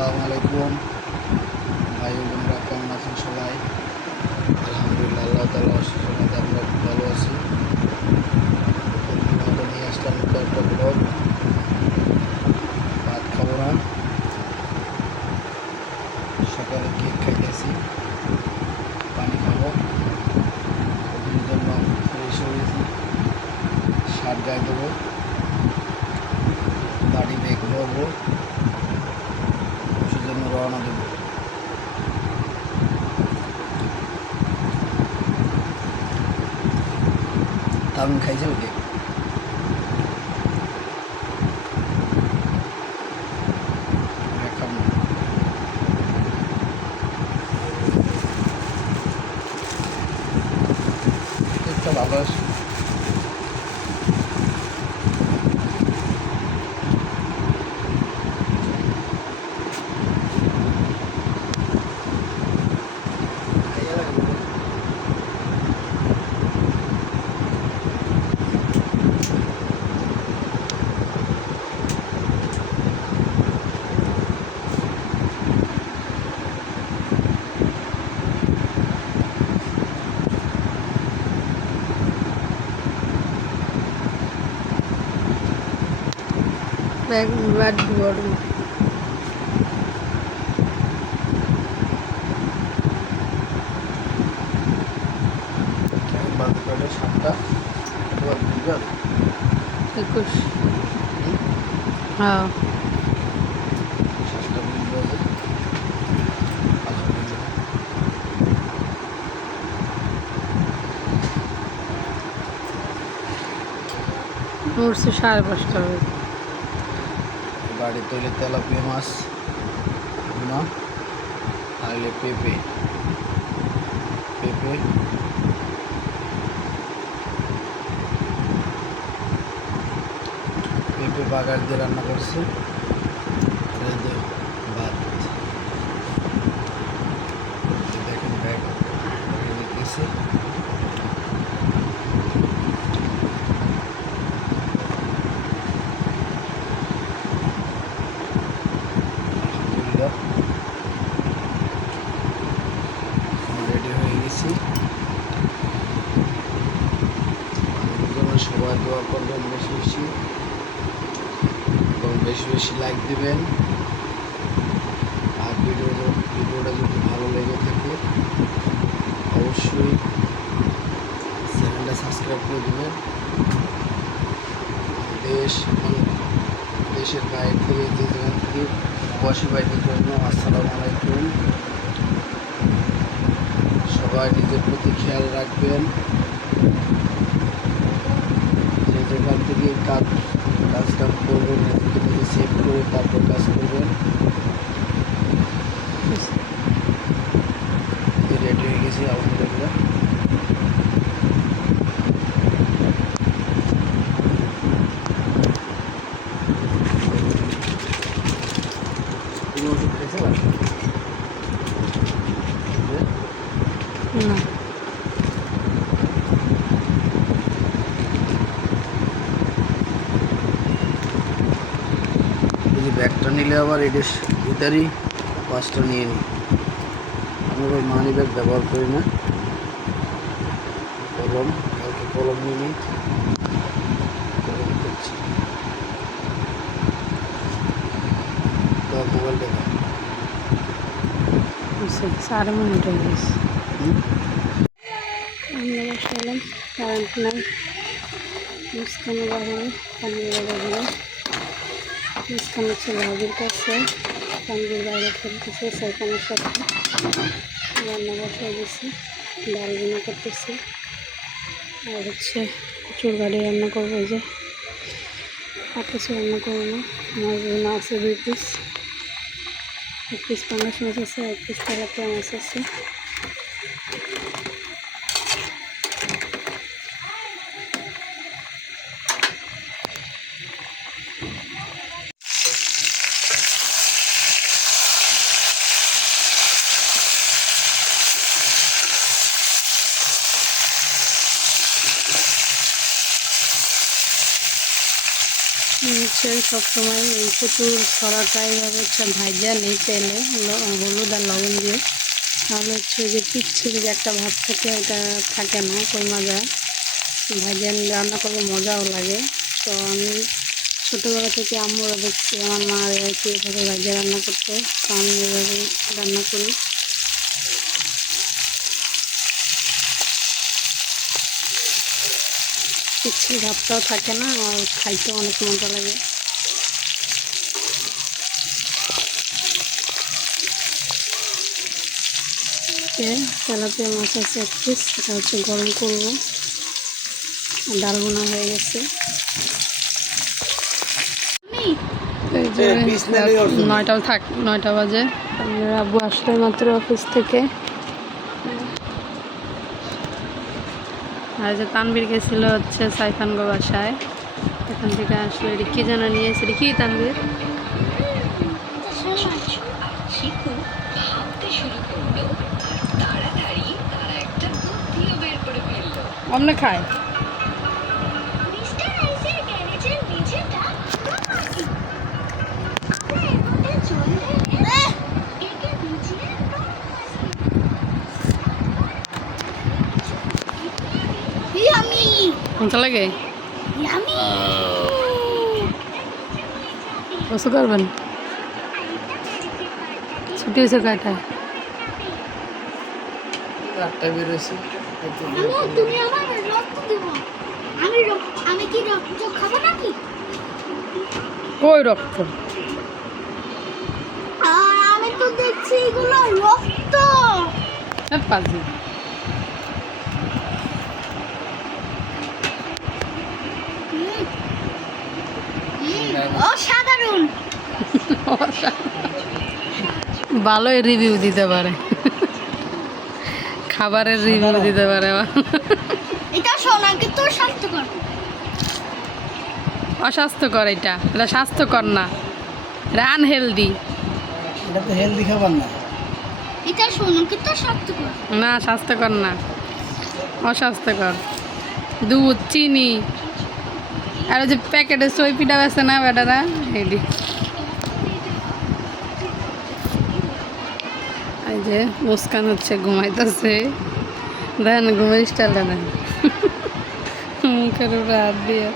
আসসালামু আলাইকুম। ভাই বোনেরা, কেমন আছেন সবাই? আলহামদুলিল্লাহ, আল্লাহ তালা অসুস্থ আমরা খুব ভালো আছি। নিয়ে আসলাম কয়েকটা ব্লগ ভাত খাব না সকালে কেক খাইতেছি। পানি খাব। ওদের জন্য ফ্রেশ হয়েছি সার গায়ে দেবো। বাড়ি বেগ নেব রওনা দেব। তামিম খাইছে ওকে ব্যাগ ব্যাট বড় বাজে কয়টা সাতটা এবার বিকাল একুশ হ্যাঁ সাতটা বিশ বাজে আলহামদুলিল্লাহ উঠছে সাড়ে পাঁচটা হবে বাড়ি তৈরি তেলাপিয়া মাছ না আর পেঁপে। পেঁপে। পেঁপে বাগার দিয়ে রান্না করছি আর এই যে ভাত এই যে দেখেন ব্যাগ ব্যাগে দেখতেছি আলহামদুলিল্লাহ রেডি হয়ে গেছি আমাদের জন্য সবাই দোয়া করবেন, বেশি বেশি। এবং বেশি বেশি লাইক দিবেন। আর ভিডিও ভিডিওটা যদি ভালো লেগে থাকে, অবশ্যই চ্যানেলটা সাবস্ক্রাইব করে দেবেন। দেশ দেশের বাইরে থেকে যে যেখান থেকে প্রবাসী বাইরের জন্য আসসালামু আলাইকুম। সবাই নিজের প্রতি খেয়াল রাখবেন। থেকে কাজ কাজ কাম করবেন নিজেকে নিজে সেভ করে তারপর কাজ করবেন। রেডি হয়ে গেছি আলহামদুলিল্লাহ তুমি ওষুধ খেয়েছো না এই যে ব্যাগটা নিলে আবার এটা এটারই পাঁচটা নিয়ে নিই আমি ওই মানি ব্যাগ ব্যবহার করি না। কলম, কালকে কলম নিয়ে নিই কলম করছি তোর মোবাইল দেখা। উঠছে সাড়ে মিনিট হয়ে গেছে আমরা বসে এলাম কারেন্ট নাই মুস্কানো বাগানে পানির বাগানে মুস্কান হচ্ছে ভাবির কাছে পানির বাইরে খেলতেছে সাইকেলের সাথে রান্না বসে গেছি ডাল বিনা করতেছি আর হচ্ছে কচুর গাড়ি রান্না করব এই যে আর কিছু রান্না করব না মাছ বোনা আছে দুই পিস এক পিস পাঙ্গাস মাছ আছে এক পিস তেলাপিয়া মাছ আছে হচ্ছে সবসময় এই প্রচুর ছড়াটা এইভাবে হচ্ছে ভাজা নেই তেলে হলুদ আর লবণ দিয়ে। তাহলে হচ্ছে যে পিচ্ছিল যে একটা ভাত থাকে ওটা থাকে না, কই মাজা। ভাজা রান্না করলে মজাও লাগে। তো আমি ছোটোবেলা থেকে আম্মুরা দেখছি, আমার মা এভাবে ভাজা রান্না করতে, তো আমি এভাবে রান্না করি। পিচ্ছিল ভাবটাও থাকে না আর খাইতেও অনেক মজা লাগে। তেলাপিয়া মাছ আছে এক পিস সেটা হচ্ছে গরম করব। আর ডাল বোনা হয়ে গেছে। এই যে এ, piece নিলেই ওর জন্য। নয়টা থাক নয়টা বাজে। আমার আব্বু আসলে মাত্র অফিস থেকে। আর যে তানবির গেছিল হচ্ছে সাইফানগো বাসায়। এখান থেকে আসলে এটি কী যেন নিয়ে এসে। কী তানবির শিখু ভাবতে মজা লাগে? বসে করবেন? ছুটি হয়েছে কয়টায়? আটটা বেরোয়েছে তুমি আমার রক্ত দেবো। আমি আমি কি রক্ত খাব নাকি? কই রক্ত? আমি তো দেখছি এগুলো রক্ত। হ্যাঁ পাজি। ভালোই রিভিউ দিতে পারে। খাবারের রিভিউ দিতে পারে এটা শোনা কিন্তু স্বাস্থ্যকর অস্বাস্থ্যকর এটা। এটা স্বাস্থ্যকর না। এটা আনহেলদি এটা তো হেলদি খাবার না। এটা শোনা কিন্তু স্বাস্থ্যকর না স্বাস্থ্যকর না। অস্বাস্থ্যকর। দুধ চিনি। আর ওই যে প্যাকেটে সই পিঠা বেছে না বেটারা? হেডি এই যে মুস্কান হচ্ছে, ঘুমাইতেছে। দেখেন ঘুমের স্টাইলটা দেন। মুখের উপরে হাত দিয়ে।